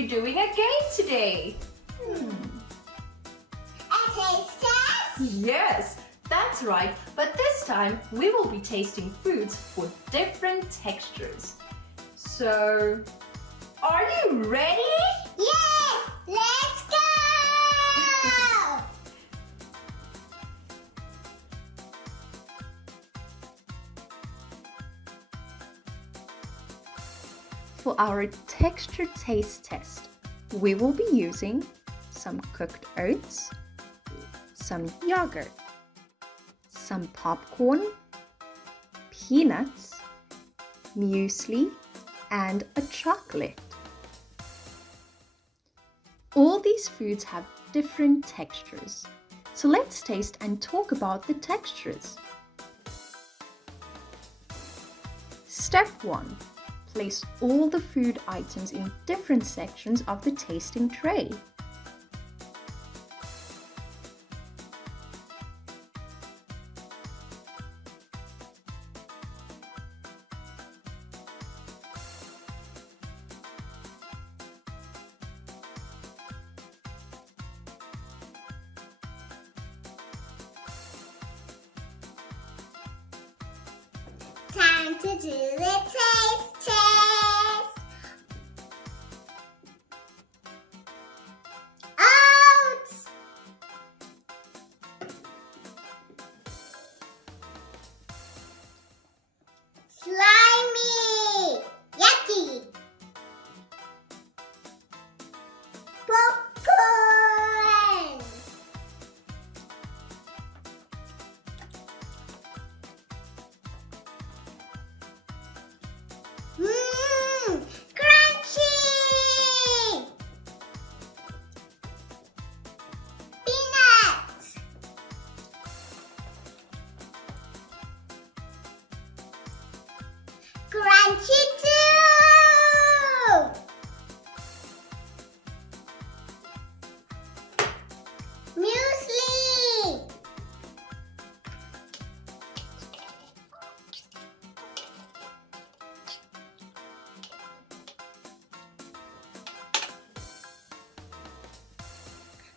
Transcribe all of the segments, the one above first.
be doing again today? A taste test? Yes, that's right. But this time we will be tasting foods for different textures. So, are you ready? Yes! Let's go! For our texture taste test, we will be using some cooked oats, some yogurt, some popcorn, peanuts, muesli, and a chocolate. All these foods have different textures, so let's taste and talk about the textures. Step 1. Place all the food items in different sections of the tasting tray. Time to do the taste test. Oats. Slimy. Yucky. Popcorn. Crunchy! Peanuts! Crunchy too! Muesli!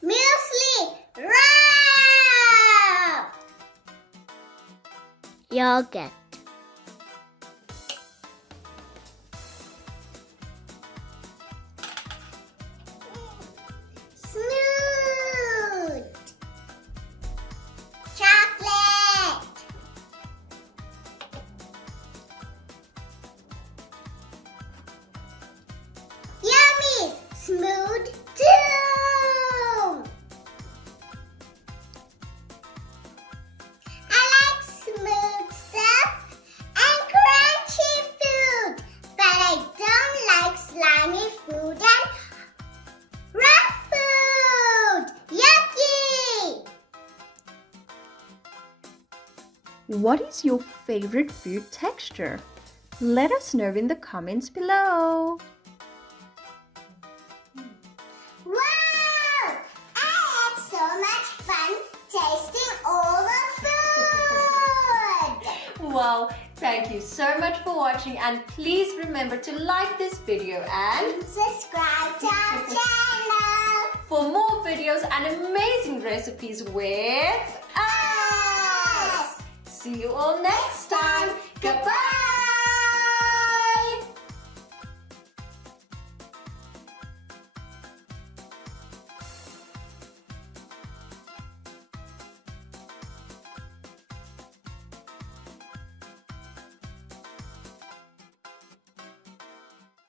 Muesli wrap! Yogurt. Smooth. Chocolate. Yummy. Smooth too. I like smooth stuff and crunchy food, but I don't like slimy food and rough food. Yucky! What is your favorite food texture? Let us know in the comments below. Wow! I had so much fun tasting all the food! Well, thank you so much for watching, and please remember to like this video and Subscribe to our channel! for more videos and amazing recipes with us. See you all next time. Goodbye.